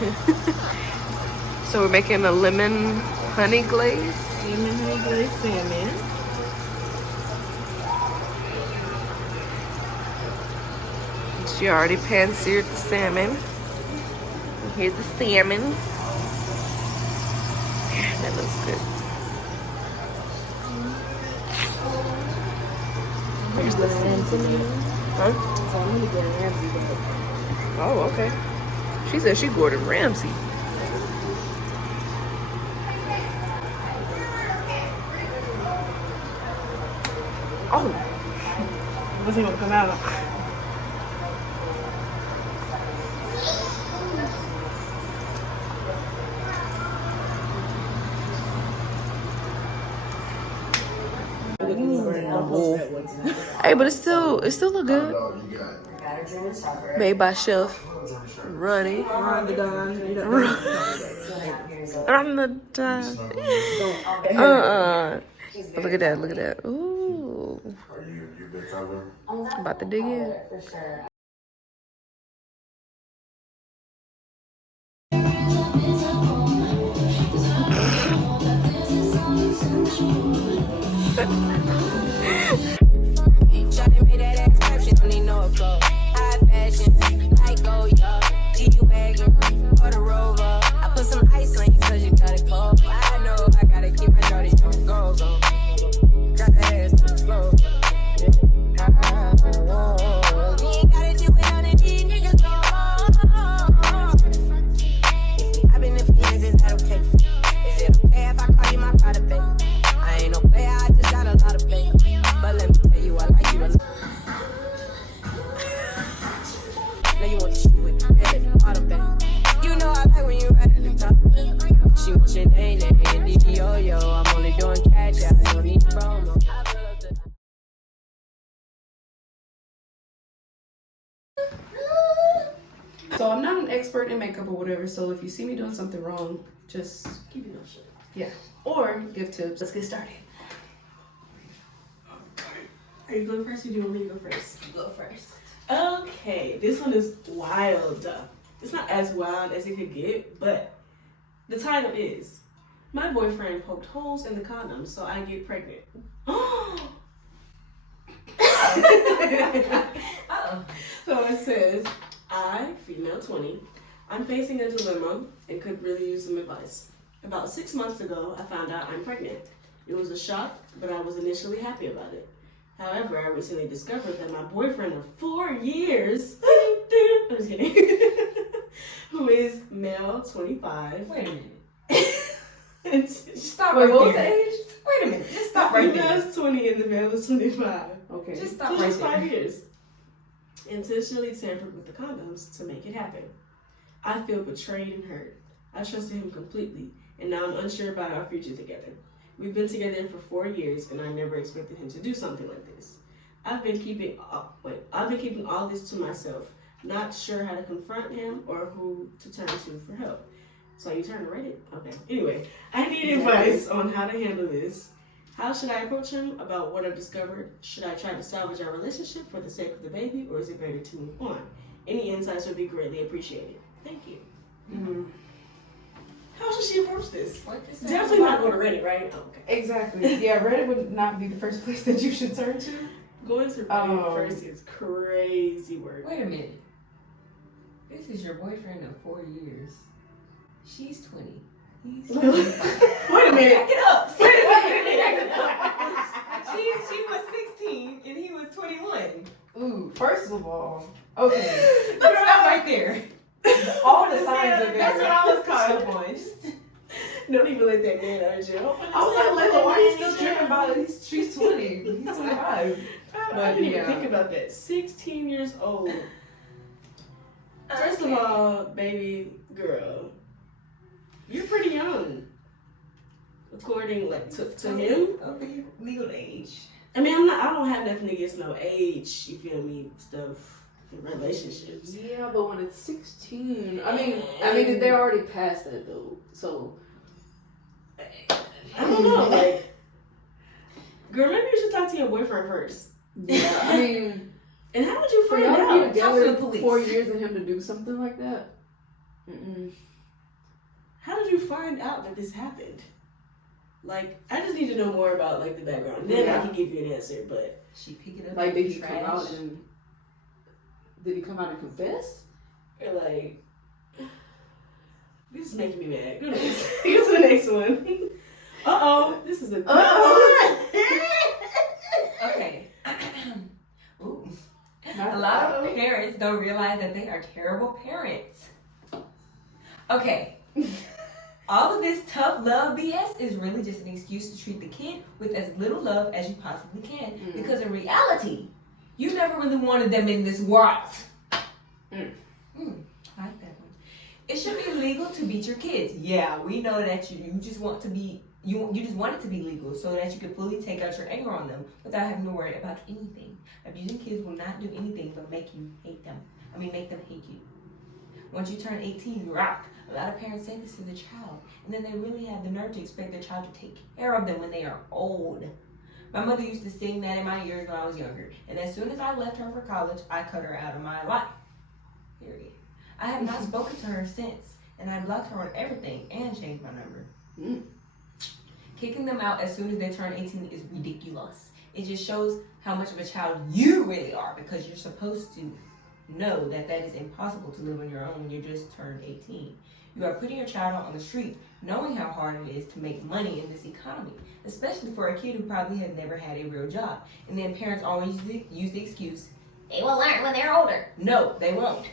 So we're making a lemon honey glaze. Lemon honey glazed salmon. She already pan-seared the salmon. Here's the salmon. That looks good. Here's the salmon. Huh? So I'm gonna get a Ramsay bag. Oh, okay. She said she Gordon Ramsay. Oh, What's he gonna come out? hey, but it still look good. Made by Chef Ronnie. Ramadan. Look at that. Look at that. Ooh. About to dig in. Shawty made that ass clap, she don't need no applause. High fashion, like go yo, G-Wagon, or the Rover. I put some ice on you cause you got it cold. I know I gotta keep my shawty on go. Drop that ass to the floor. You ain't gotta do it on these niggas no more. I've been in feelings, is that okay? Is it okay if I call you my pride, babe? I ain't no player, I just got a lot of faith. But let me tell you, I like you a lot. Now you want to shoot with the red at the bottom, babe. You know I like when you right at the top. She wants your name, yo. I'm only doing cash, I don't need promo. So I'm not an expert in makeup or whatever, so if you see me doing something wrong, just Keep it no shit. yeah. Or give tips. Let's get started. Are you going first or do you want me to go first? Go first. Okay, this one is wild. It's not as wild as it could get, but the title is My Boyfriend Poked Holes in the Condom So I Get Pregnant. So it says, I, female 20, I'm facing a dilemma and could really use some advice. About 6 months ago, I found out I'm pregnant. It was a shock, but I was initially happy about it. However, I recently discovered that my boyfriend of 4 years, I'm just kidding, who is male 25. Wait a minute. And Stop Wait, right what was there. the age? Wait a minute. Just stop The right female there. is 20 and the male is 25. Okay. Just stop So right just there. 5 years. Intentionally tampered with the condoms to make it happen. I feel betrayed and hurt. I trusted him completely, and now I'm unsure about our future together. We've been together for 4 years, and I never expected him to do something like this. I've been keeping all this to myself, not sure how to confront him or who to turn to for help. So you turn to Reddit? Okay. Anyway, I need advice on how to handle this. How should I approach him about what I've discovered? Should I try to salvage our relationship for the sake of the baby, or is it better to move on? Any insights would be greatly appreciated. Thank you. Mm-hmm. How should she approach this? What this Definitely not go to Reddit, right? Okay. Exactly. Yeah, Reddit would not be the first place that you should turn to. Going to Reddit first is crazy work. Wait a minute. This is your boyfriend of 4 years. She's 20. He's 25. Wait a minute. Back it up. Wait a minute. She was 16 and he was 21. Ooh, first of all, okay. Let's stop right there. All the signs are there. That's what I was caught up on. Don't even let that man out of jail. I was like, Linda, why are you still tripping about it? She's 20. He's 25. I But, didn't even yeah. think about that. 16 years old. First of all, baby girl, you're pretty young. According to him. Okay, legal age. I mean, I don't have nothing against no age, you feel me, stuff in relationships. Yeah, but when it's 16, I mean, they're already past that though. So I don't know, like, girl, maybe you should talk to your boyfriend first. yeah, I mean, And how would you for find y'all to be out? Talk to together the police. 4 years and him to do something like that, Mm-mm. How did you find out that this happened? Like, I just need to know more about like the background. Then I can give you an answer. But She picked it up. Like, in did the he come out and confess? or like, this is making me mad. Go next. Go to the next one. This is a. Okay. Ooh. A lot of parents don't realize that they are terrible parents. Okay. All of this tough love BS is really just an excuse to treat the kid with as little love as you possibly can. Because in reality, you never really wanted them in this world. I like that one. It should be legal to beat your kids. Yeah, we know that you just want to be you just want it to be legal so that you can fully take out your anger on them without having to worry about anything. Abusing kids will not do anything but make them hate you. Once you turn 18, you're out. A lot of parents say this to the child, and then they really have the nerve to expect their child to take care of them when they are old. My mother used to sing that in my ears when I was younger, and as soon as I left her for college, I cut her out of my life. Period. I have not spoken to her since, and I blocked her on everything and changed my number. Kicking them out as soon as they turn 18 is ridiculous. It just shows how much of a child you really are, because you're supposed to know that that is impossible to live on your own when you just turned 18. You are putting your child out on the street, knowing how hard it is to make money in this economy, especially for a kid who probably has never had a real job. And then parents always use the excuse, they will learn when they're older. No, they won't.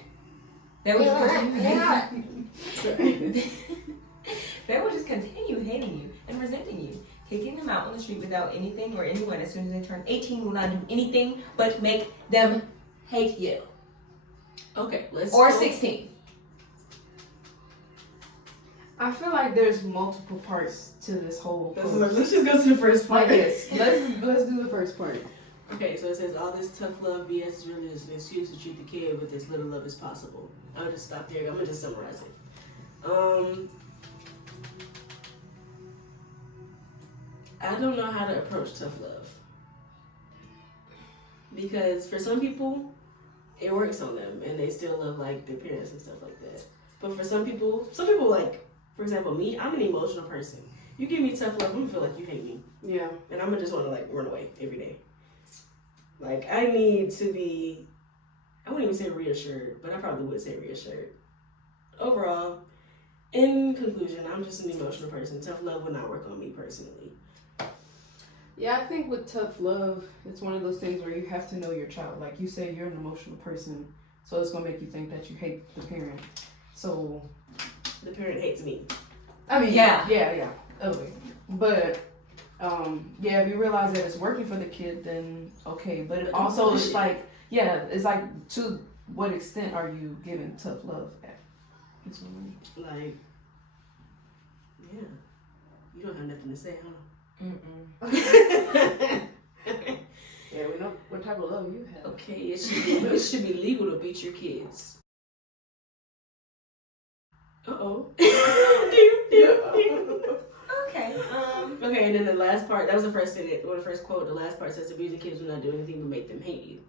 They will just continue hating you and resenting you. Kicking them out on the street without anything or anyone as soon as they turn 18 will not do anything but make them hate you. Okay, Or 16. I feel like there's multiple parts to this whole post. Let's just go to the first part. Like this. Let's do the first part. Okay, so it says all this tough love BS is really just an excuse to treat the kid with as little love as possible. I'll just stop there. I'm gonna just summarize it. I don't know how to approach tough love, because for some people it works on them and they still love like their parents and stuff like that. But for some people like, for example, me, I'm an emotional person. You give me tough love, I'm gonna feel like you hate me. Yeah. And I'm gonna just wanna like run away every day. Like, I need to be, I wouldn't even say reassured, but I probably would say reassured. Overall, in conclusion, I'm just an emotional person. Tough love would not work on me personally. Yeah, I think with tough love, it's one of those things where you have to know your child. Like you say, you're an emotional person, so it's gonna make you think that you hate the parent. So the parent hates me. I mean, yeah. Okay. But yeah, if you realize that it's working for the kid, then okay. But it also it's like, yeah, it's like, to what extent are you giving tough love at? Like, yeah, you don't have nothing to say, huh? Yeah, we know what type of love you have. Okay, it should be legal to beat your kids. Okay. Okay, and then the last part, that was the first sentence, or the first quote. The last part says abusing kids will not do anything but make them hate you.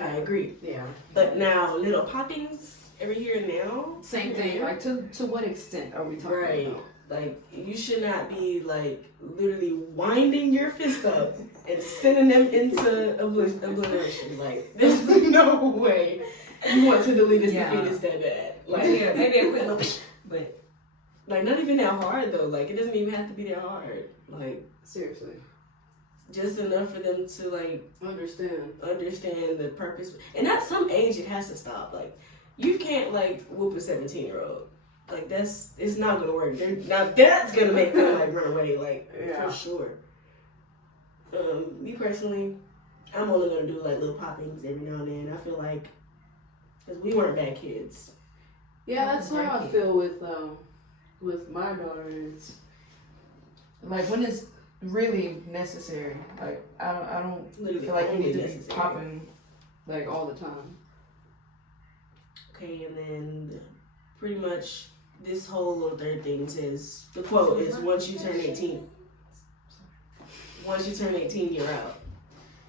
I agree. Yeah. But now, little poppings every here and now. Same thing. Like, to what extent are we talking about? Like, you should not be like literally winding your fist up and sending them into obliteration. Like, there's no way you want to delete this fetus that bad. Like, yeah, maybe a quick little, but like, not even that hard though. Like, it doesn't even have to be that hard. Like, seriously, just enough for them to like understand the purpose. And at some age, it has to stop. Like, you can't like whoop a 17-year-old. Like, it's not gonna work. Now that's gonna make them like run away, like, for sure. Me personally, I'm only gonna do like little poppings every now and then. I feel like, because we weren't bad kids. Yeah, that's how I feel with my daughters. Like, when it's really necessary. Like, I don't Literally feel like you need to necessary. be popping like all the time. Okay, and then pretty much this whole little third thing says, the quote is, once you turn 18, you're out.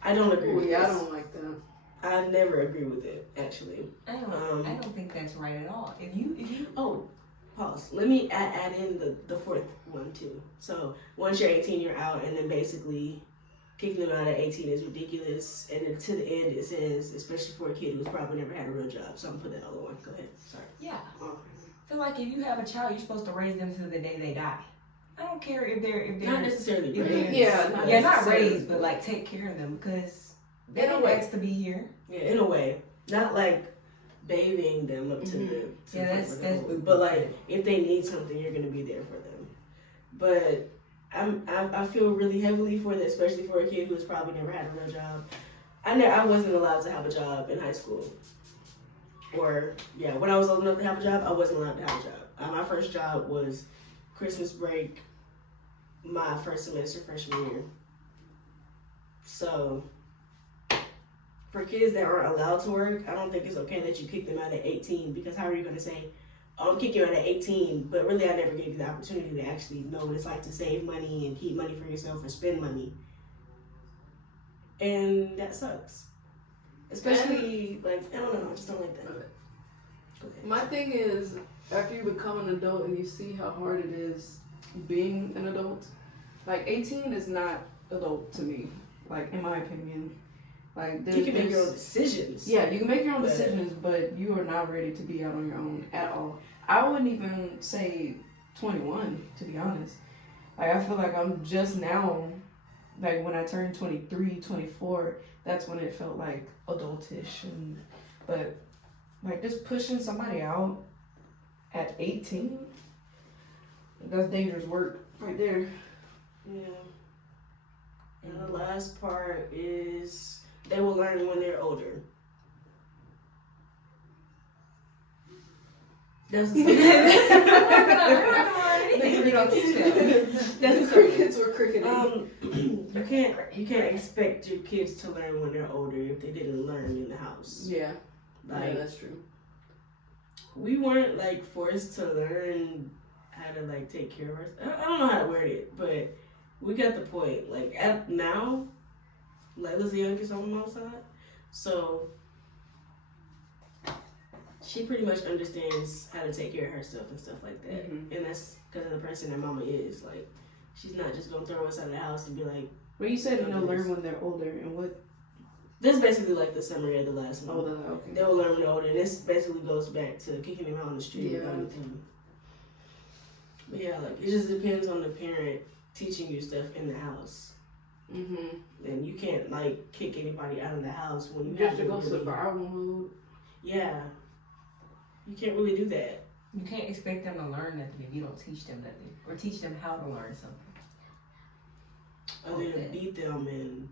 I don't agree with this. I don't like that. I never agree with it, actually. I don't think that's right at all. If you Oh, pause. Let me add in the fourth one too. So once you're 18, you're out, and then basically kicking them out at 18 is ridiculous. And then to the end, it says, especially for a kid who's probably never had a real job. So I'm putting that all in one. Go ahead. Sorry. yeah. I feel like if you have a child, you're supposed to raise them to the day they die. I don't care if they're Not necessarily if raised. they're- Yeah, not necessarily. raised, but like take care of them because they In a don't way. ask to be here. Yeah, in a way. Not like babying them up to the to Yeah, the that's- point that's where they're old. boo-boo. But like if they need something, you're gonna be there for them. But I feel really heavily for that, especially for a kid who's probably never had a real job. I wasn't allowed to have a job in high school. Or yeah, when I was old enough to have a job, I wasn't allowed to have a job. My first job was Christmas break, my first semester freshman year. So for kids that aren't allowed to work, I don't think it's okay that you kick them out at 18, because how are you going to say, oh, I'm kicking you out at 18, but really I never gave you the opportunity to actually know what it's like to save money and keep money for yourself or spend money. And that sucks. Especially, like, I don't know, I just don't like that. Go ahead. My thing is, after you become an adult and you see how hard it is being an adult, like 18 is not adult to me, like in my opinion. Like You can make your own decisions. Yeah, you can make your own But- decisions, but you are not ready to be out on your own at all. I wouldn't even say 21, to be honest. Like I feel like I'm just now, like when I turned 23, 24, that's when it felt like adultish. But like just pushing somebody out at 18, that's dangerous work right there. Yeah. And the last part is they will learn when they're older. That's That's crickets were cricketing. you can't expect your kids to learn when they're older if they didn't learn in the house. Yeah, Like that's true. we weren't like forced to learn how to like take care of ourselves. I don't know how to word it, but we got the point. Like at now, Layla's the youngest on my mom's side, so she pretty much understands how to take care of herself and stuff like that. Mhm. And that's because of the person that mama is. Like, she's not just gonna throw us out of the house and be like, When you said learn when they're older, and what? this is basically like the summary of the last one. Oh, okay. They will learn when they're older, and this basically goes back to kicking them out on the street Yeah. without anything. But yeah, like it just depends on the parent teaching you stuff in the house. Mm-hmm. And you can't like kick anybody out of the house when you Just have to go really, survival mode. Yeah, you can't really do that. You can't expect them to learn nothing if you don't teach them nothing or teach them how to learn something. Other than Okay. beat them and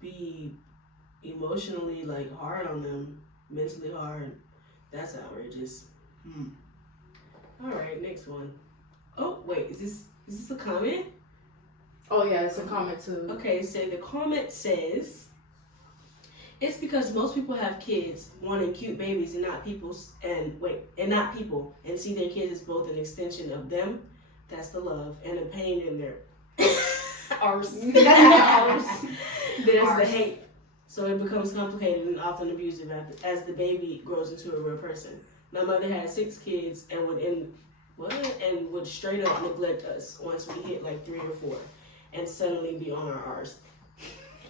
be emotionally like hard on them, mentally hard. That's outrageous. All right, next one. Oh wait, is this a comment? Oh yeah, it's a comment too. Okay, so the comment says, it's because most people have kids wanting cute babies and not people, and see their kids as both an extension of them. That's the love and a pain in their arse. That's the hate. So it becomes complicated and often abusive as the baby grows into a real person. My mother had 6 kids and would straight up neglect us once we hit like 3 or 4, and suddenly be on our arse.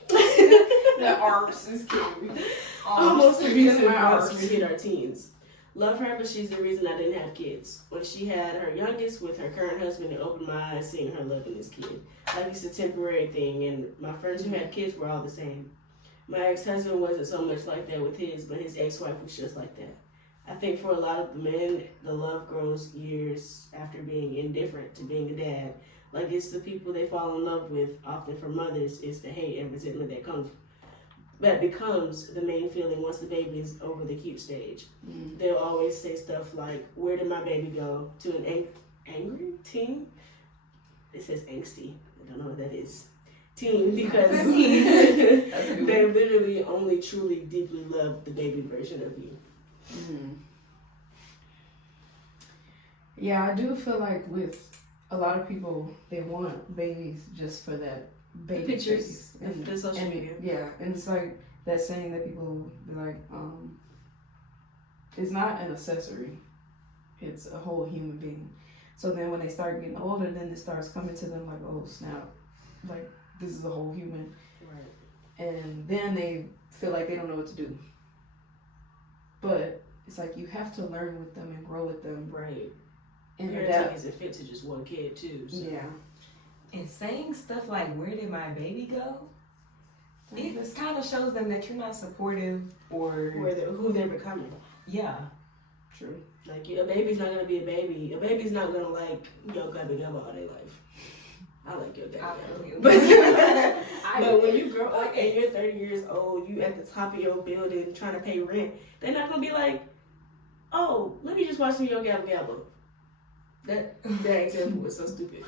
The arse is killing me. Almost abusive my once arse. we hit our teens. Love her, but she's the reason I didn't have kids. When she had her youngest with her current husband, it opened my eyes seeing her loving this kid. Like it's a temporary thing, and my friends who had kids were all the same. My ex-husband wasn't so much like that with his, but his ex-wife was just like that. I think for a lot of the men, the love grows years after being indifferent to being a dad. Like it's the people they fall in love with. Often for mothers, it's the hate and resentment that becomes the main feeling once the baby is over the cute stage. They'll always say stuff like, "Where did my baby go?" to an angry teen. It says angsty. I don't know what that is. Teen, because they literally only truly deeply love the baby version of you. Yeah, I do feel like with a lot of people, they want babies just for that baby Pictures face. and the social media. Yeah, and it's like that saying that people be like, it's not an accessory, it's a whole human being. So then when they start getting older, then it starts coming to them like, oh snap, like this is a whole human. Right. And then they feel like they don't know what to do. But it's like you have to learn with them and grow with them. Right. And Parenting adapt. isn't fit to just one kid too. So. Yeah. And saying stuff like, where did my baby go? It kind of shows them that you're not supportive or... Who they're becoming. Yeah. True. Like, a baby's not going to be a baby. A baby's not going to like Yo Gabba Gabba all their life. I like Yo Gabba Gabba. But when you grow up and you're 30 years old, you at the top of your building trying to pay rent, they're not going to be like, oh, let me just watch some Yo Gabba Gabba. That example was so stupid.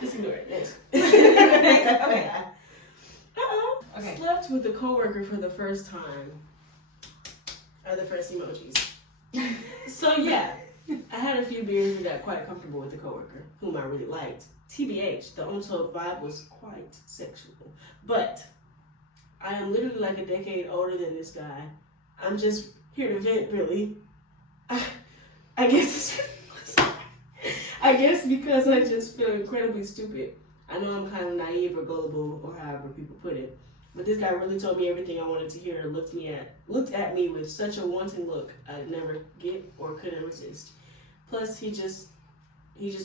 Just ignore it. Next. Okay. Uh-oh. Okay. Slept with a coworker for the first time. Are the first emojis. So yeah, I had a few beers and got quite comfortable with the coworker, whom I really liked. TBH, the on-top vibe was quite sexual. But I am literally like a decade older than this guy. I'm just here to vent, really. I guess because I just feel incredibly stupid. I know I'm kind of naive or gullible or however people put it. But this guy really told me everything I wanted to hear, looked at me with such a wanting look I'd never get or couldn't resist. Plus he just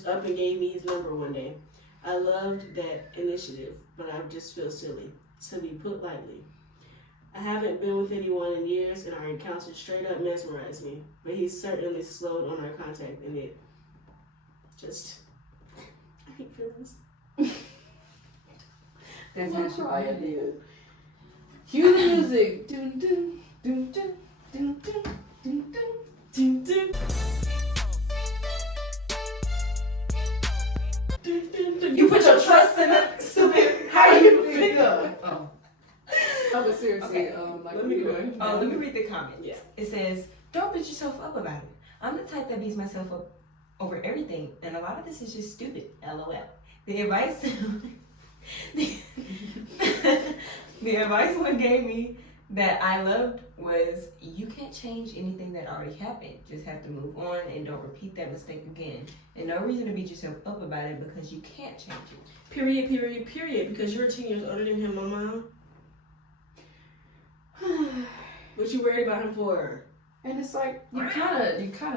up and gave me his number one day. I loved that initiative, but I just feel silly, to be put lightly. I haven't been with anyone in years, and our encounter straight up mesmerized me. But he certainly slowed on our contact, and it just... I hate feelings. That's I'm how she cry, I did. did. Cue the music. Dun, dun, dun, dun, dun, dun, dun, dun. Dun, dun. Dun, dun, dun. You put your trust in it, stupid. How you feel? Oh. Oh, but seriously, Okay. like, Let me go. Oh, let me read the comment. Yeah. It says, don't beat yourself up about it. I'm the type that beats myself up over everything, and a lot of this is just stupid. LOL. The advice the advice one gave me that I loved was, you can't change anything that already happened. Just have to move on and don't repeat that mistake again. And no reason to beat yourself up about it because you can't change it. Period, period, period. Because you're 10 years older than him, Mama. What you worried about him for? And it's like you kind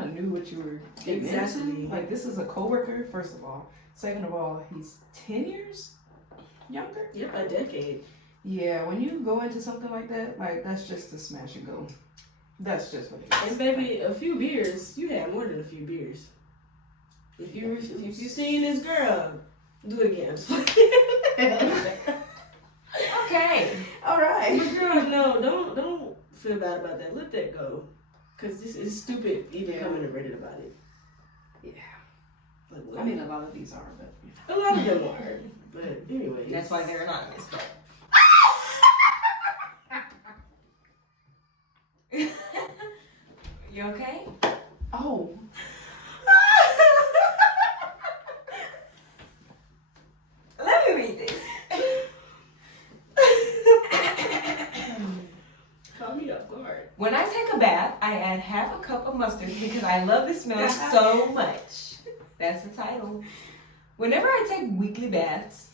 of knew what you were getting Exactly. into. Like, this is a coworker, first of all. Second of all, he's 10 years younger. Yep, a decade. Yeah, when you go into something like that, like, that's just a smash and go. That's just what it is. And baby, a few beers. You had more than a few beers. If you seen this girl, do it again. Okay. All right. But girl, no, don't feel bad about that. Let that go. Cause this is stupid even coming to Reddit about it. Yeah. Like, I mean, a lot of these are, but a lot of them are. But anyway. That's why they're anonymous. But... You okay? oh, Let me read this. Call me off guard. When I take a bath, I add half a cup of mustard because I love the smell so much. That's the title. Whenever I take weekly baths,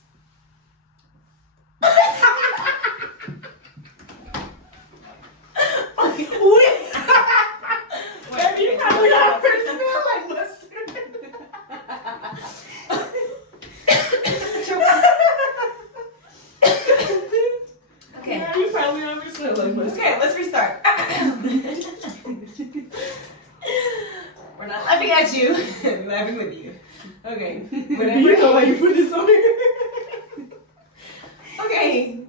Baby, you probably not smell like mustard. okay. Yeah, you probably don't smell like mustard. Okay, let's restart. We're not laughing at you. We're laughing with you. Okay. Whenever You know why you put this on here? Okay.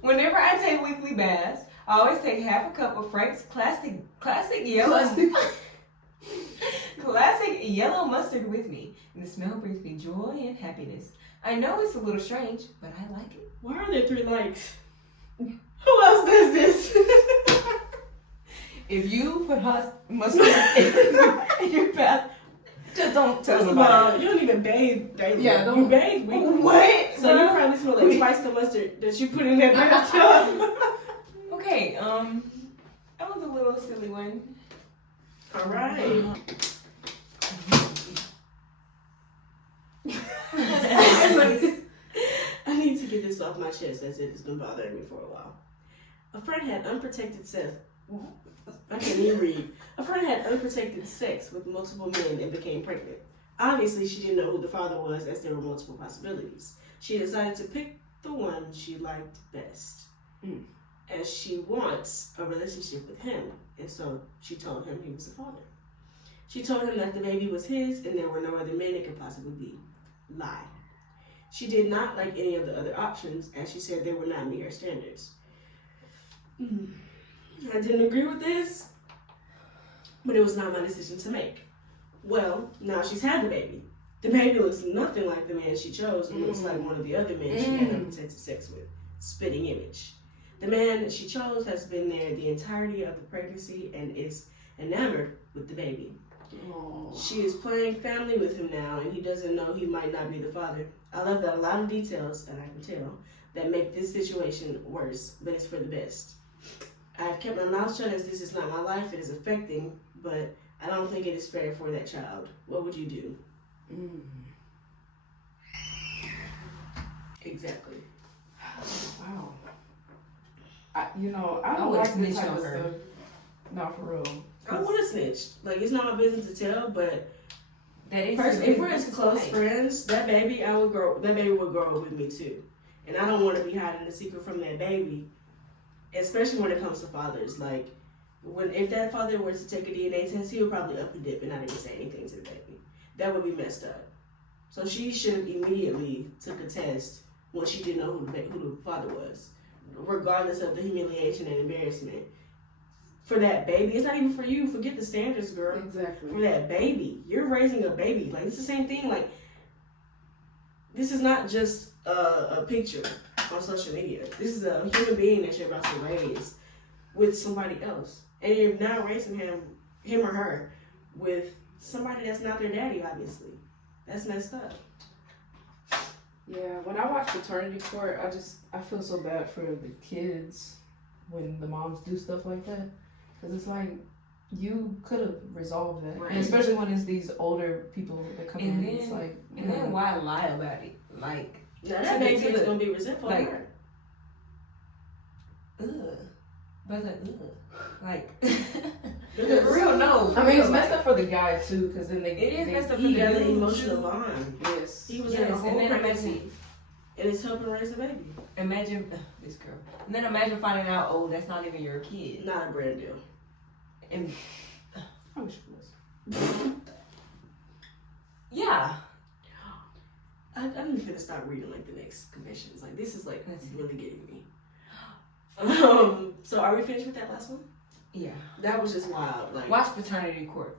Whenever I take weekly baths, I always take half a cup of Frank's classic yellow mustard with me. And the smell brings me joy and happiness. I know it's a little strange, but I like it. Why are there 3 likes? Who else does this? if you put hot mustard in your bath, Just don't tell First of nobody. all, you don't even bathe daily. Yeah, you don't- bathe weekly. What? So you probably smell like twice the mustard that you put in that bathtub. Okay, that was a little silly one. All right. I need to get this off my chest as it has been bothering me for a while. A friend had unprotected sex. I can't even read. A friend had unprotected sex with multiple men and became pregnant. Obviously, she didn't know who the father was, as there were multiple possibilities. She decided to pick the one she liked best, as she wants a relationship with him, and so she told him he was the father. She told him that the baby was his and there were no other men it could possibly be. Lie. She did not like any of the other options, as she said they would not meet her standards. I didn't agree with this, but it was not my decision to make. Well, now she's had the baby. The baby looks nothing like the man she chose. It looks like one of the other men she had unprotected sex with. Spitting image. The man that she chose has been there the entirety of the pregnancy and is enamored with the baby. She is playing family with him now, and he doesn't know he might not be the father. I left out a lot of details, and I can tell, that make this situation worse, but it's for the best. I've kept my mouth shut as this is not my life, it is affecting, but I don't think it is fair for that child. What would you do? Exactly. Wow. I don't would like this snitch type on of her. stuff. No, for real. I want to snitch. Like, it's not my business to tell, but That is if we're as close friends, that baby would grow up with me too. And I don't want to be hiding the secret from that baby, especially when it comes to fathers. Like, if that father were to take a DNA test, he would probably up and dip and not even say anything to the baby. That would be messed up. So she should have immediately took a test when she didn't know who the father was, regardless of the humiliation and embarrassment. For that baby, it's not even for you. Forget the standards, girl. Exactly. For that baby, you're raising a baby. Like, it's the same thing. Like, this is not just a picture on social media. This is a human being that you're about to raise with somebody else, and you're now raising him or her with somebody that's not their daddy. Obviously, that's messed up. Yeah, when I watch Paternity Court, I feel so bad for the kids when the moms do stuff like that. Because it's like, you could have resolved that. Right. And especially when it's these older people that come in. It's like, And then why lie about it? Like, Now that baby is gonna be resentful. Like- of her. but like, like, Because- for real, no. I mean, it's messed up for the guy too, because then It is messed up for He the got an dude, emotional too. bond. Yes. He was Yes, in a and whole then pregnancy, and it's helping raise the baby. Imagine this girl, and then imagine finding out, oh, that's not even your kid. Not a brand deal. And I wish it was. yeah, I'm gonna start reading like the next confessions. Like, this is like Let's see. really getting me. So are we finished with that last one? yeah. That was just wild. Like, Watch Paternity Court.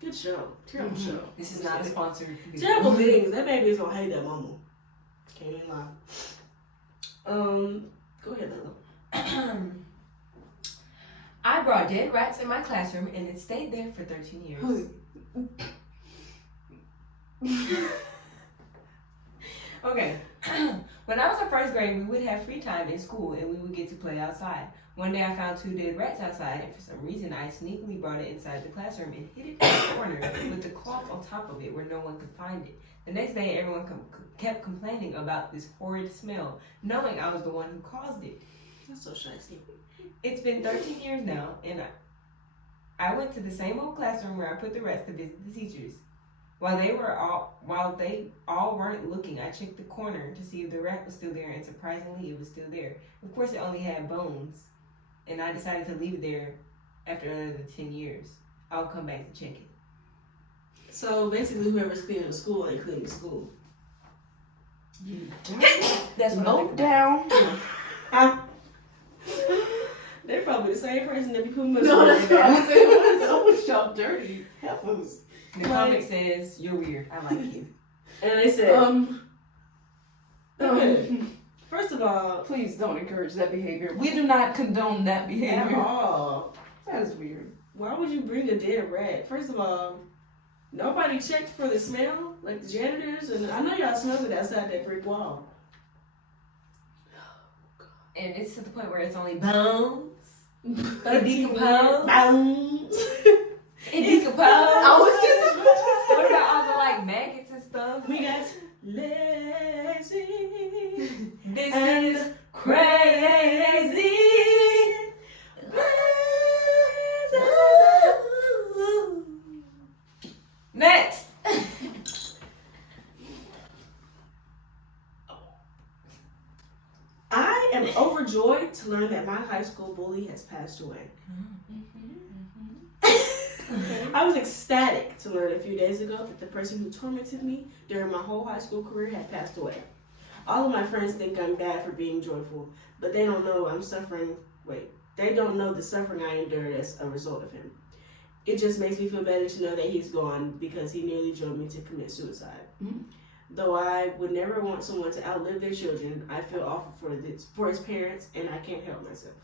good show. Terrible show. This is not a sponsored video. Terrible things. That baby is gonna hate that mama. Can't even lie. Go ahead, Lilo. I brought dead rats in my classroom and it stayed there for 13 years. Okay. When I was in first grade, we would have free time in school and we would get to play outside. One day I found 2 dead rats outside and for some reason I sneakily brought it inside the classroom and hid it in the corner with the cloth on top of it where no one could find it. The next day everyone kept complaining about this horrid smell, knowing I was the one who caused it. That's so shysty. It's been 13 years now, and I went to the same old classroom where I put the rats to visit the teachers. While they all weren't looking, I checked the corner to see if the rat was still there, and surprisingly, it was still there. Of course, it only had bones, and I decided to leave it there after another 10 years. I'll come back to check it. So basically, whoever's cleaning the school ain't cleaning the school. That's what Note down. They're probably the same person that be putting us No, on that's there. what I'm saying. What is up with y'all dirty heifers? The comment says, you're weird. I like you. And they said, Um, first of all, please don't encourage that behavior. We do not condone that at behavior. all, That is weird. why would you bring a dead rat? First of all, Nobody checked for the smell, like the janitors, and I know y'all smelled it outside that brick wall. And it's to the point where it's only bones. It 13 decompose. bones. It decompose. I was just What about all the like maggots and stuff? We got lazy. This And is crazy. Next. I am overjoyed to learn that my high school bully has passed away. I was ecstatic to learn a few days ago that the person who tormented me during my whole high school career had passed away. All of my friends think I'm bad for being joyful, but they don't know I'm suffering. They don't know the suffering I endured as a result of him. It just makes me feel better to know that he's gone because he nearly drove me to commit suicide. Mhm. Though I would never want someone to outlive their children, I feel awful for his parents, and I can't help myself.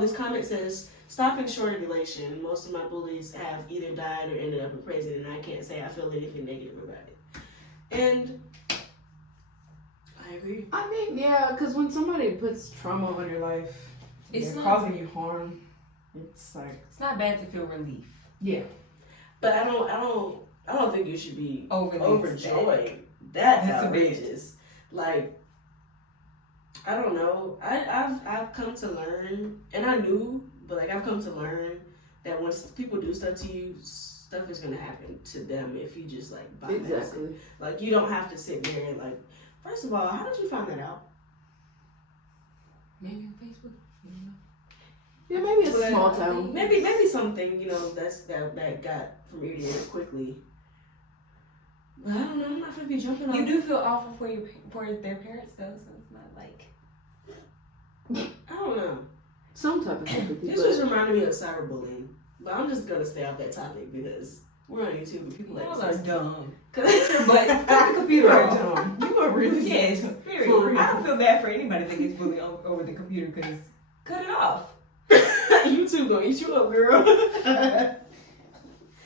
This comment says, stopping short of elation. Most of my bullies have either died or ended up in prison, and I can't say I feel anything negative about it. And I agree. I mean, yeah, because when somebody puts trauma on your life, It's it's not- causing you harm. It's like, It's not bad to feel relief. yeah. But I don't think you should be Overly overjoyed. That's That's a bit. outrageous. Like, I don't know. I've come to learn, and I knew, but like I've come to learn that once people do stuff to you, stuff is gonna happen to them if you just like bypass it. Exactly. Like you don't have to sit there and like. First of all, how did you find that out? Maybe on Facebook. Yeah, maybe it's Well, small town. Maybe something that got from ear to ear quickly. But I don't know. I'm not gonna be jumping on. You do feel awful for their parents though, so it's not like. I don't know. Some type of sympathy. This just reminded me of cyberbullying, but I'm just gonna stay off that topic because we're on YouTube and people like Y'all this. are dumb. But But cut the computer You are off. dumb. You are really Yes, dumb. period. For real. I don't feel bad for anybody that gets bullied over the computer because cut it off. YouTube gonna eat you up, girl.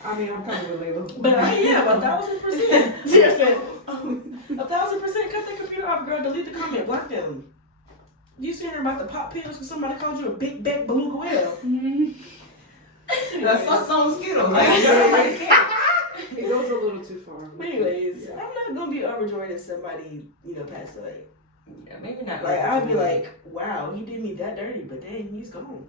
I mean, I'm kind of relatable. But I am 1,000% different. 1,000% cut the computer off, girl. Delete the comment. Block them. You seen her about to pop pills because somebody called you a big back beluga whale. That's some on Skittles. Like, nobody cares. It goes a little too far. Anyways, Yeah. I'm not gonna be overjoyed if somebody, passed away. Yeah, maybe not. Like I'd be like, wow, he did me that dirty, but dang, he's gone.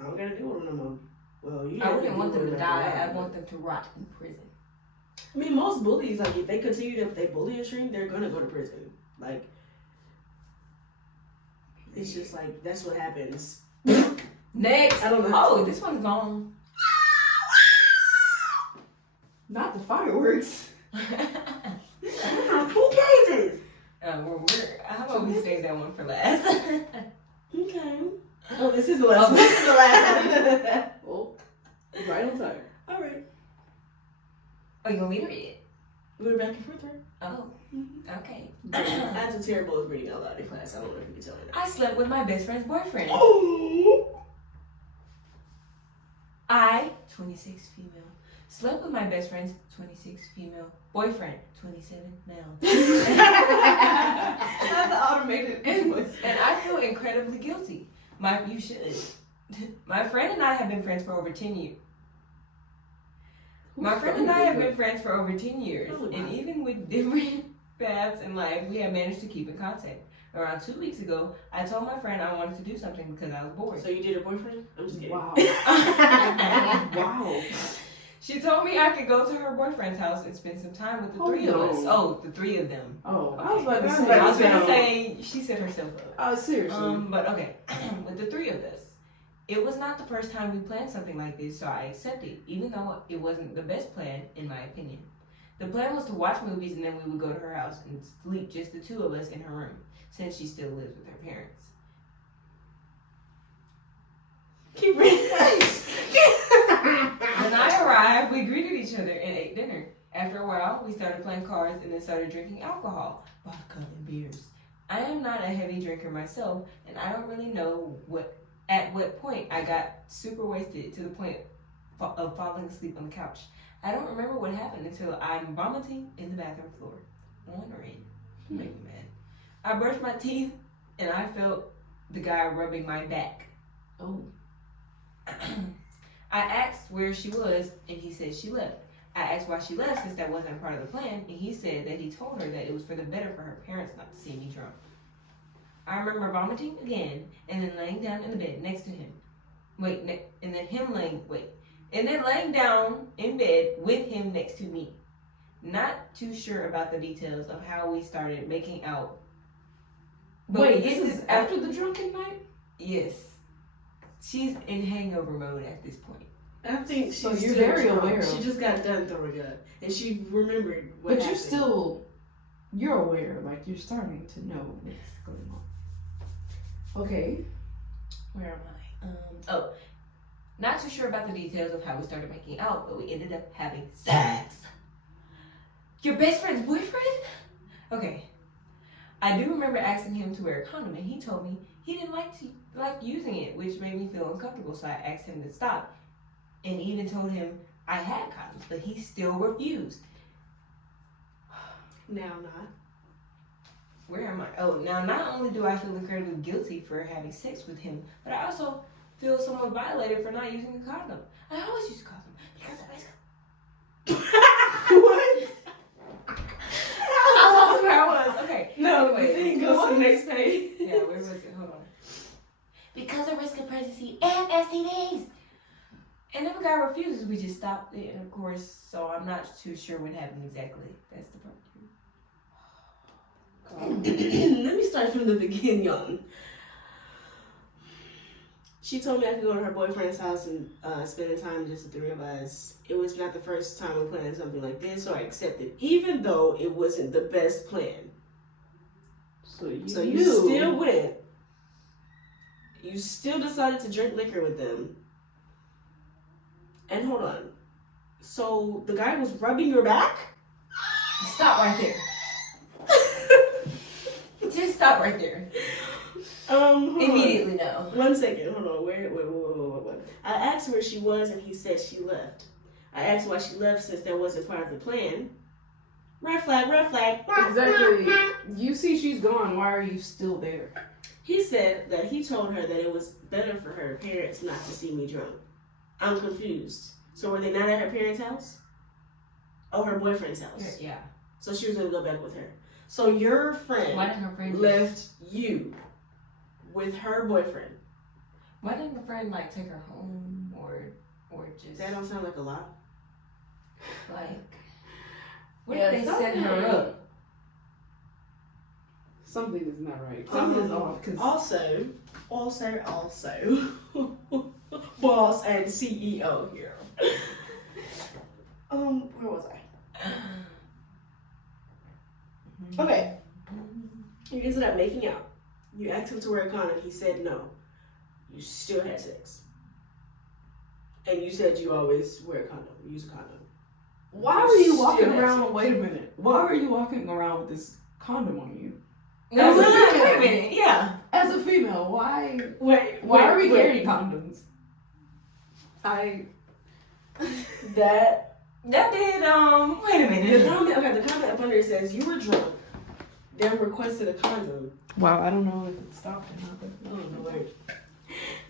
I don't gotta deal with him no more. Well, you. I have wouldn't deal want them with to him after a die. I while. want them to rot in prison. I mean, most bullies, like if they continue to bully a string, they're gonna go to prison. Like, it's just like that's what happens. Next. I don't know. Oh, this one's long. Not the fireworks. 2 pages. How about we save that one for last? Okay. Oh, this is the last one. This is the last one. Well, right on time. All right. Oh, you want me to read it? We're back and forth, right? Oh, okay. That's a terrible at reading out loud in class. I don't know if you can tell me that. I slept with my best friend's boyfriend. Oh. I, 26 female, slept with my best friend's 26 female boyfriend, 27 male. Not the automated invoice. And I feel incredibly guilty. You should. My friend and I have been friends for over 10 years. My friend and I have been friends for over 10 years, Oh, wow. and even with different paths in life, we have managed to keep in contact. Around 2 weeks ago, I told my friend I wanted to do something because I was bored. So you did a boyfriend? I'm just kidding. Wow. Wow. She told me I could go to her boyfriend's house and spend some time with the three of us. Oh, the three of them. Oh, I was about to I was say. about I was to gonna say she set herself up. Oh, seriously. But okay, with the three of us, it was not the first time we planned something like this, so I accepted, even though it wasn't the best plan, in my opinion. The plan was to watch movies and then we would go to her house and sleep just the two of us in her room, since she still lives with her parents. Keep reading. When I arrived, we greeted each other and ate dinner. After a while, we started playing cards and then started drinking alcohol, vodka and beers. I am not a heavy drinker myself, and I don't really know what at what point I got super wasted to the point of falling asleep on the couch. I don't remember what happened until I'm vomiting in the bathroom floor. Wondering, make me mad. I brushed my teeth and I felt the guy rubbing my back. Oh. I asked where she was and he said she left. I asked why she left since that wasn't part of the plan, and he said that he told her that it was for the better for her parents not to see me drunk. I remember vomiting again and then laying down in the bed next to him. And then laying down in bed with him next to me. Not too sure about the details of how we started making out. But Wait, this is after the drunken night? Yes. She's in hangover mode at this point. I think she's So you're still very drunk. aware. She just got done throwing up, and she remembered what But happened. you're aware, like you're starting to know what's going on. Okay. Where am I? Not too sure about the details of how we started making out, but we ended up having sex. Your best friend's boyfriend? Okay. I do remember asking him to wear a condom, and he told me he didn't like using it, which made me feel uncomfortable, so I asked him to stop. And even told him I had condoms, but he still refused. Now not. Where am I? Oh, now not only do I feel incredibly guilty for having sex with him, but I also feel somewhat violated for not using a condom. I always use a condom because of risk. What? I lost where I was. Okay. No, Anyway, then go to the next page. Yeah, where was it? Hold on. Because of risk of pregnancy and STDs. And if a guy refuses, we just stop it, of course, so I'm not too sure what happened exactly. That's the part. Let me start from the beginning. She told me I could go to her boyfriend's house and spend the time just the three of us. It was not the first time we planned something like this, so I accepted, even though it wasn't the best plan. So you still went. You still decided to drink liquor with them. And hold on. So the guy was rubbing your back? Stop right there. Just stop right there. Hold on. Immediately no. 1 second. Hold on. Wait. I asked where she was and he said she left. I asked why she left since that wasn't part of the plan. Red flag, red flag. Exactly. You see she's gone. Why are you still there? He said that he told her that it was better for her parents not to see me drunk. I'm confused. So were they not at her parents' house? Oh, her boyfriend's house. Yeah. So she was going to go back with her. So your friend Why didn't her friend left you with her boyfriend. Why didn't the friend like take her home or just That don't sound like a lot. like what if they set her up? Something is not right. Something's off. Cause Also, boss and CEO here. Where was I? Okay. You ended up making out. You asked him to wear a condom. He said no. You still had sex. And you said you always wear a condom. Use a condom. why were you walking Still around? has Wait a minute. Why were you walking around with this condom on you? No, As a wait a female. minute. Yeah. As a female, why? Wait. Why are we carrying condoms? That That did wait a minute. the comment up under it says you were drunk, then requested a condom. Wow, I don't know if it stopped or not. But Wait.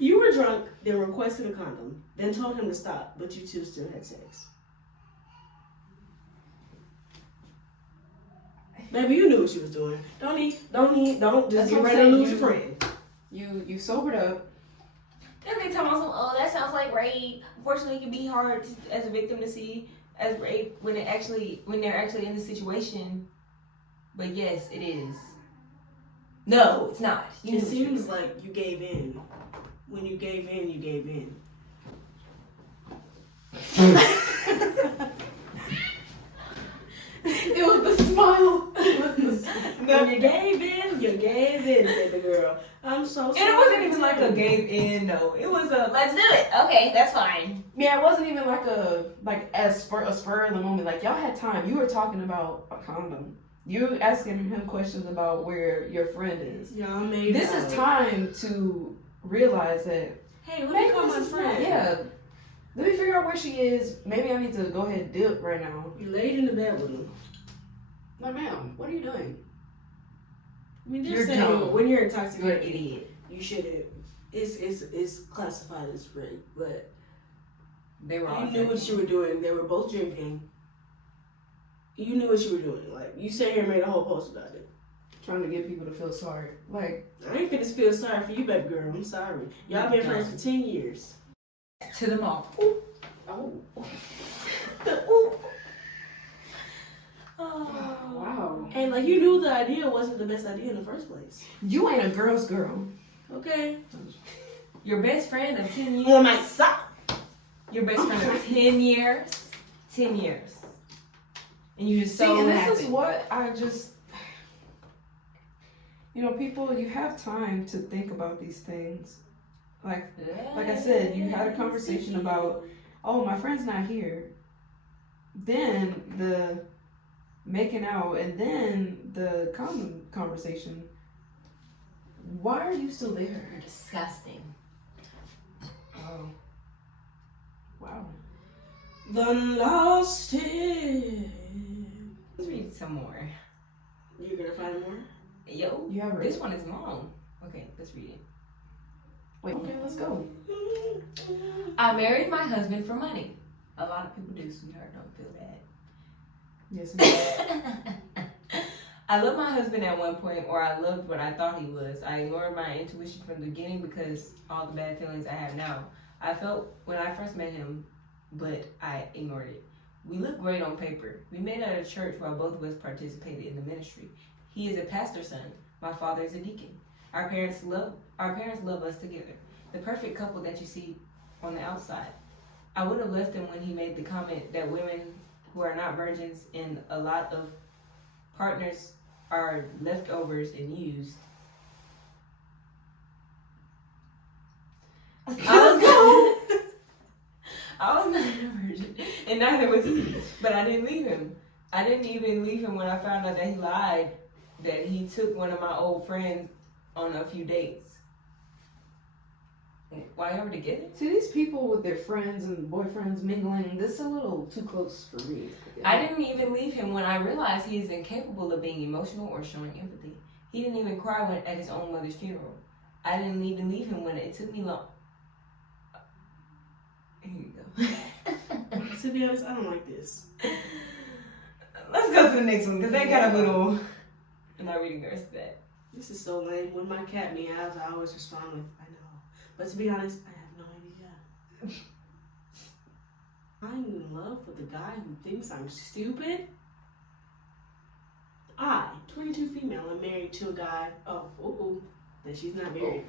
You were drunk, then requested a condom, then told him to stop, but you two still had sex. Maybe you knew what she was doing. Don't just That's get what ready I'm to saying, lose you- your friend. You sobered up. Then they tell me some, oh, that sounds like rape. Unfortunately, it can be hard as a victim to see as rape when they're actually in the situation. But yes, it is. No, it's not. You It knew seems like you gave in. When you gave in, you gave in. It was the smile. When you gave in, baby girl. I'm so sorry. And it wasn't even like a gave in. No, it was a let's do it. Okay, that's fine. Yeah, it wasn't even like a spur of the moment. Like y'all had time. You were talking about a condom. You asking him questions about where your friend is. Y'all made This out. is time to realize that, Hey, let me maybe call my this is not, friend. yeah, let me figure out where she is. Maybe I need to go ahead and dip right now. You laid in the bed with him. No, ma'am, what are you doing? I mean, they're You're saying dumb. when you're You're an intoxicated, idiot. you shouldn't. It's classified as rape, but They were all you knew what you were doing. They were both drinking. You knew what you were doing. Like, you sat here and made a whole post about it. Trying to get people to feel sorry. Like, I ain't finna feel sorry for you, baby girl. I'm sorry. Y'all been friends for 10 years. to the mall. oh, Oh. wow. And, like, you knew the idea wasn't the best idea in the first place. You ain't a girl's girl. Okay. Your best friend of 10 years. On my side. Your best friend of 10 years. 10 years. And you just See, so and this happy. is what I just, you know, people, you have time to think about these things. Like I said, you had a conversation about, oh, my friend's not here. Then the making out, and then the condom conversation. Why are you still there? You're disgusting. Oh. Wow. The lost it. Let's read some more. You're gonna find more? Yo, You have this one is long. Okay, let's read it. Wait, okay, let's go. I married my husband for money. A lot of people do, sweetheart. Don't feel bad. Yes, ma'am. I loved my husband at one point, or I loved what I thought he was. I ignored my intuition from the beginning because all the bad feelings I have now. I felt when I first met him, but I ignored it. We look great on paper. We met at a church while both of us participated in the ministry. He is a pastor's son. My father is a deacon. Our parents love us together. The perfect couple that you see on the outside. I would have left him when he made the comment that women who are not virgins and a lot of partners are leftovers and used. I was not a virgin, and neither was he. But I didn't leave him. I didn't even leave him when I found out that he lied, that he took one of my old friends on a few dates. Why y'all were together? See, these people with their friends and boyfriends mingling, this is a little too close for me. I didn't even leave him when I realized he is incapable of being emotional or showing empathy. He didn't even cry at his own mother's funeral. I didn't even leave him when it took me long. Here you go. To be honest, I don't like this. Let's go to the next one because they got a little. I'm not reading the rest of that. This is so lame. When my cat meows, I always respond with, I know. But to be honest, I have no idea. I'm in love with a guy who thinks I'm stupid. I, 22 female, am married to a guy. That she's not married.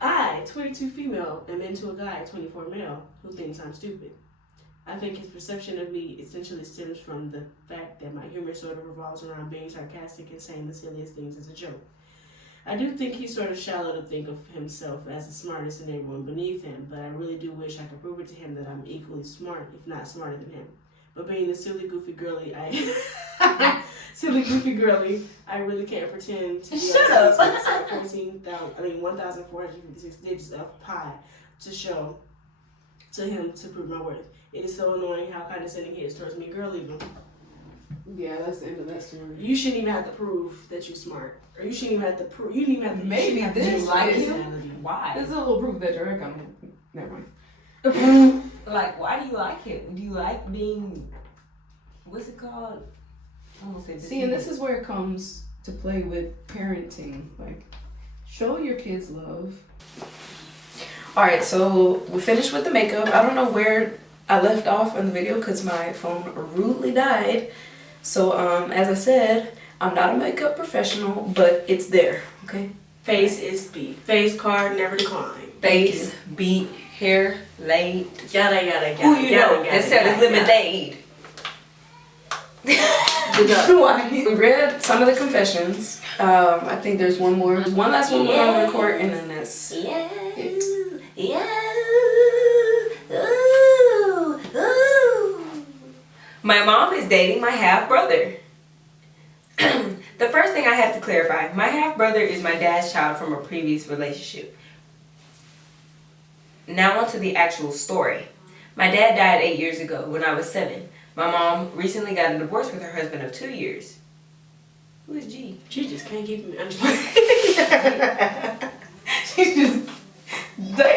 I, 22 female, am into a guy, 24 male, who thinks I'm stupid. I think his perception of me essentially stems from the fact that my humor sort of revolves around being sarcastic and saying the silliest things as a joke. I do think he's sort of shallow to think of himself as the smartest and everyone beneath him, but I really do wish I could prove it to him that I'm equally smart, if not smarter than him. But being the silly, goofy girly, I really can't pretend to be Shut up. 1,456 digits of pi to show to him to prove my worth. It is so annoying how condescending he is towards me. Girl, leave him. Yeah, that's the end of that story. You shouldn't even have to prove that you're smart. Or you shouldn't even have to prove. You didn't even have to. Maybe you shouldn't have to this do like is- him. Why? This is a little proof that you're incoming. Never mind. Like, why do you like him? Do you like being? What's it called? I almost said. See, and this is where it comes to play with parenting. Like, show your kids love. All right, so we finished with the makeup. I don't know where I left off in the video because my phone rudely died. So, as I said, I'm not a makeup professional, but it's there. Okay. Face is beat. Face card never decline. face, beat, hair, laid. Yada yada yada. Who you know that sells lemonade? We read some of the confessions. I think there's one more. There's one last one we're gonna record, and then that's it. My mom is dating my half brother. The first thing I have to clarify, my half brother is my dad's child from a previous relationship. Now on to the actual story. My dad died 8 years ago when I was 7. My mom recently got a divorce with her husband of 2 years. Who is G? She just can't keep me.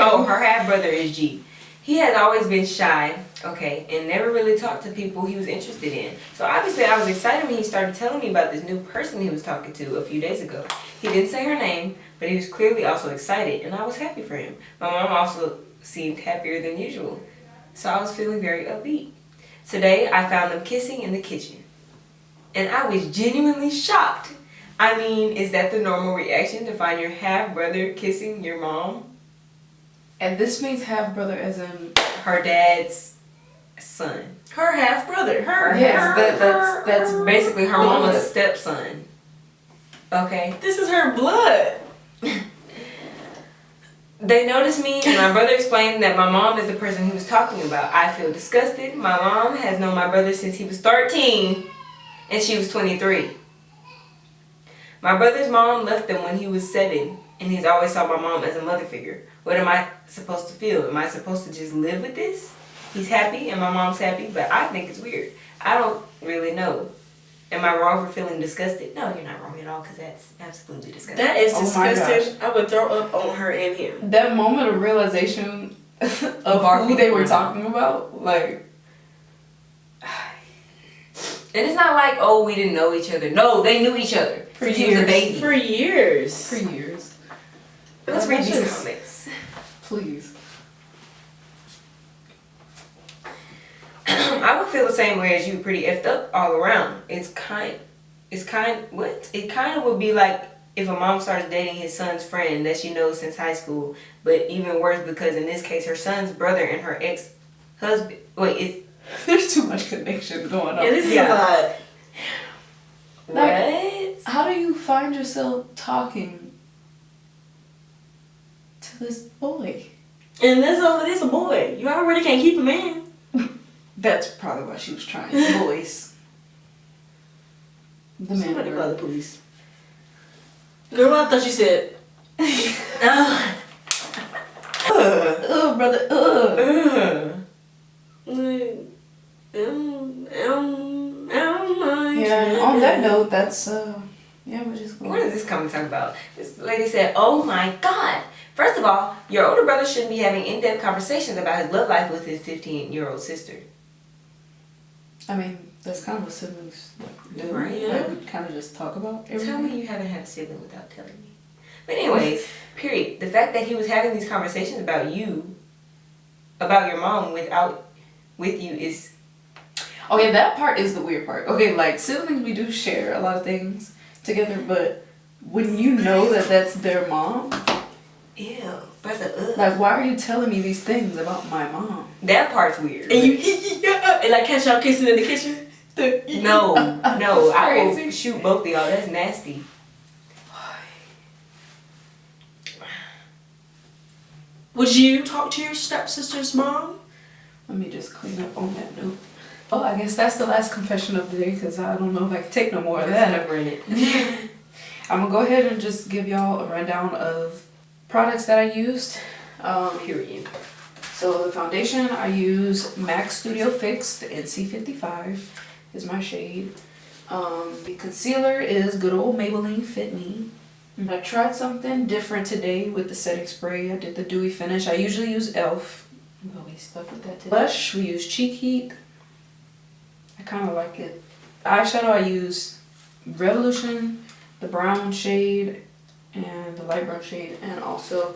Oh, her half brother is G. He has always been shy, okay, and never really talked to people he was interested in. So obviously I was excited when he started telling me about this new person he was talking to a few days ago. He didn't say her name, but he was clearly also excited, and I was happy for him. My mom also seemed happier than usual, so I was feeling very upbeat. Today I found them kissing in the kitchen, and I was genuinely shocked. I mean, is that the normal reaction to find your half brother kissing your mom? And this means half brother as in Her dad's son. Her half brother. that's Basically her mama's stepson. Okay. This is her blood. They noticed me, and my brother explained that my mom is the person he was talking about. I feel disgusted. My mom has known my brother since he was 13, and she was 23. My brother's mom left him when he was 7, and he's always saw my mom as a mother figure. What am I supposed to feel? Am I supposed to just live with this? He's happy, and my mom's happy, but I think it's weird. I don't really know. Am I wrong for feeling disgusted? No, you're not wrong at all, because that's absolutely disgusting. That is Oh my disgusting. I would throw up on her and him. that moment of realization of who they were talking about. Like, And it's not like, oh, we didn't know each other. No, they knew each other since he was a baby. For years. for years. Let's read these Just- comments. Please. I would feel the same way as you, pretty effed up all around. It kind of would be like if a mom starts dating his son's friend that she knows since high school, but even worse because in this case her son's brother and her ex-husband. There's too much connection going on. Yeah, this is Yeah. a lot. What? How do you find yourself talking to this boy? And this a boy. You already can't keep a man. That's probably why she was trying. Boys. The man. Somebody word. call the police. Girl, I thought you said. Ugh, brother. Ugh. Yeah, and on that note, that's yeah, we're just going. What is this comment talking about? This lady said, oh my God. First of all, your older brother shouldn't be having in-depth conversations about his love life with his 15-year-old sister. I mean, that's kind of what siblings like do, Right, right? yeah. Like, we kind of just talk about everything. Tell me you haven't had a sibling without telling me. But anyways, period. The fact that he was having these conversations about you, about your mom with you is... Okay, that part is the weird part. Okay, like siblings, we do share a lot of things together, but when you know that that's their mom, Ew. Brother, ugh. like, why are you telling me these things about my mom? That part's weird. And you and like catch y'all kissing in the kitchen. No, I will Crazy. shoot both of y'all. That's nasty. Would you talk to your stepsister's mom? Let me just clean up on that note. Oh, I guess that's the last confession of the day because I don't know if I can take no more of That's that. never in it. I'm gonna go ahead and just give y'all a rundown of products that I used. Period. So the foundation I use MAC Studio Fix, the NC55 is my shade. The concealer is good old Maybelline Fit Me. I tried something different today with the setting spray. I did the dewy finish. I usually use e.l.f. I'm gonna be stuck with that today. Blush, we use Cheek Heat. I kind of like it. Eyeshadow, I use Revolution, the brown shade, and the light brown shade, and also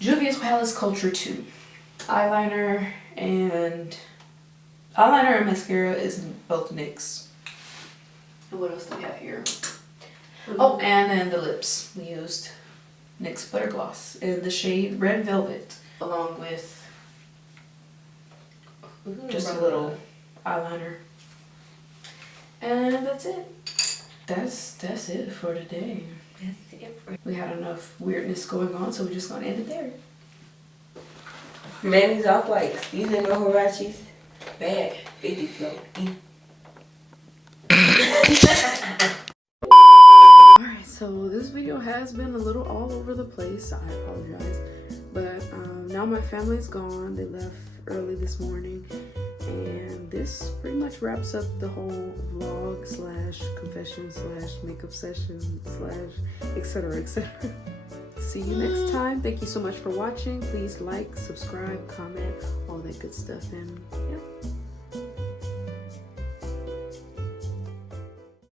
Juvia's Palace Culture 2. Eyeliner and mascara is both NYX. And what else do we have here? Oh, and then the lips. We used NYX Butter Gloss in the shade Red Velvet, along with just a little eyeliner. And that's it. That's it for today. We had enough weirdness going on, so we're just gonna end it there. Manny's off whites. These are no Hirachis. Bad. 50 flow. Alright, so this video has been a little all over the place. I apologize. But now now my family's gone. They left early this morning. And this pretty much wraps up the whole vlog / confession / makeup session / etc. etc. See you next time. Thank you so much for watching. Please like, subscribe, comment, all that good stuff. And yeah.